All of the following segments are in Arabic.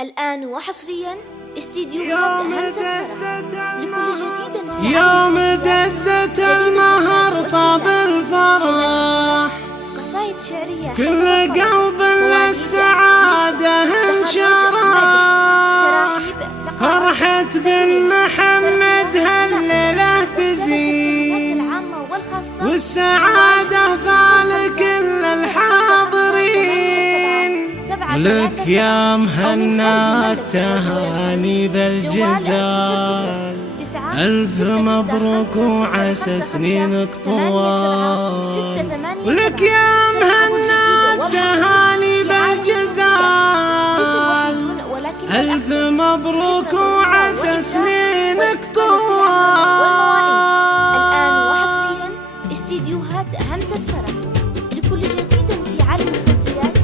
الآن وحصريا استديوهات همسة فرح لكل جديد في يوم دزت المهر طاب الفرح، قصائد شعرية كل قلب للسعادة انشرح. فرحة بن محمد هالليلة تزيد، والسعادة فالكل الحاضرين. لك يا مهنا التهاني بالجزال، ألف مبروك وعسى سنينك طوال. ولك يا مهنا التهاني بالجزال، ألف مبروك وعسى سنينك طوال. الآن وحصريا استديوهات همسة فرح لكل جديد في عالم الصوتيات،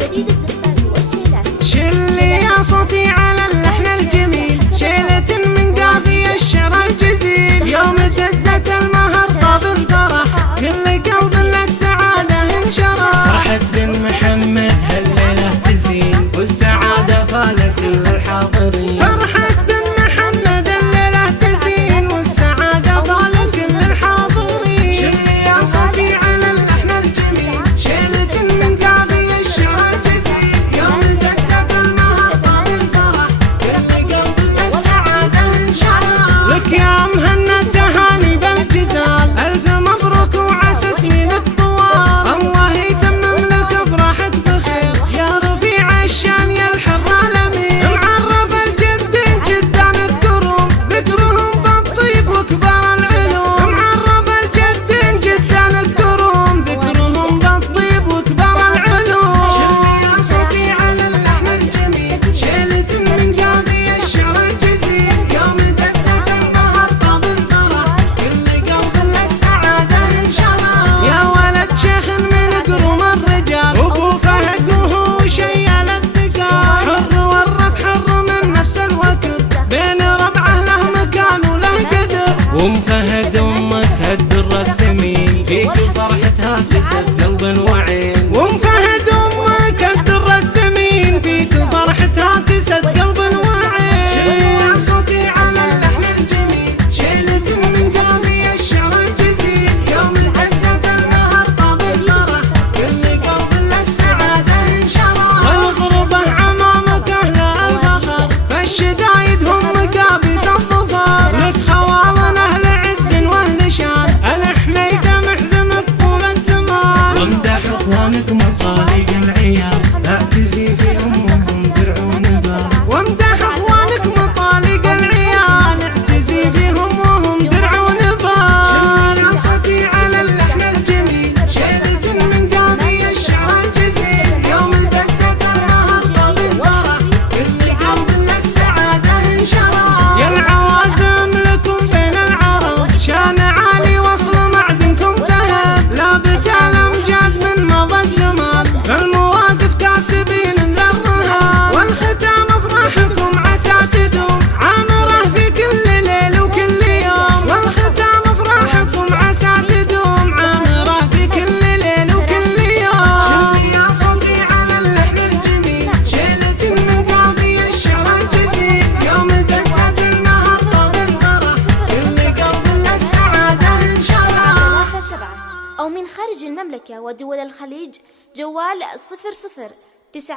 جديد الزفات والشيلات. شلي يا صوتي على اللحن الجميل، شيلة من قافية الشعر الجزيل. يوم دزت المهر طاب الفرح، كل قلب للسعادة انشرح. فرحة بن محمد هالليلة تزين، والسعادة فالكل الحاضرين. فرحة بن محمد الليلة تزين، والسعادة فالكل الحاضرين. شلي يا صوتي على اللحن الجميل، شيلة من قافية الشعر الجزيل. يوم دزت المهر طاب الفرح، كل قلب للسعادة انشرح. لك يا مهنا التهاني بالجزال، ألف مبروك وعسى سنينك طوال. الله يتمم لك افراحك بخير يا رفيع الشان يا الحر الامير. معرب الجد جدان الكروم، ذكرهم بالطيب وكبار العلوم. معرب الجد جدان الكروم، ذكرهم بالطيب وكبار العلوم. شلي يا صوتي على اللحن الجميل، شيلة من قافية الشعر الجزيل. يوم دزت المهر طاب الفرح، كل قلب للسعادة انشرح. يا ولد شيخ من قروم الرجال، ابو فهد وهو شيال الثقال. حر والرف حر من نفس الوكر، بين ربعه له مكان وله قدر. وام فهد امك هالدر الثمين، فيك فرحتها تسد قلب وعين. وام فهد امك الدر الثمين، فيك فرحتها تسد قلب وعين. شلي يا صوتي على اللحن الجميل، شيلة من قافية الشعر الجزيل. يوم دزت المهر طاب الفرح، كل قلب للسعادة انشرح. والغربة عمامك أهل الفخر، فالشدايد هم مكابيس الظفر. لك خوالن أهل عز وأهل شان، الحميدة محزمك طول الزمان. وامدح اخوانك مطالق العيال، لا تزي في امهم درع ونبال. وامدح اخوانك مطالق العيال، اعتزي فيهم وهم درع ونبال. يا صوتي على اللحن الجميل، شيلة من قافية الشعر الجزيل. يوم دزت المهر طاب الفرح، كل قلب للسعادة انشرح. يا العوازم لكم بين العرب، شان عالي وصل معدنكم ذهب. لابت الامجاد من مضى الزمان، فالمواقف كاسبين للرهاب. والختام افراحكم عسى تدوم، عامره في كل ليل وكل يوم. والختام افراحكم عسى تدوم، عامره في كل ليل وكل يوم. شلي يا صوتي على اللحن الجميل، شيلة من قافية الشعر الجزيل. يوم دزت المهر طاب الفرح، كل قلب للسعادة انشرح. 37 أو من خارج المملكة ودول الخليج، جوال 00 9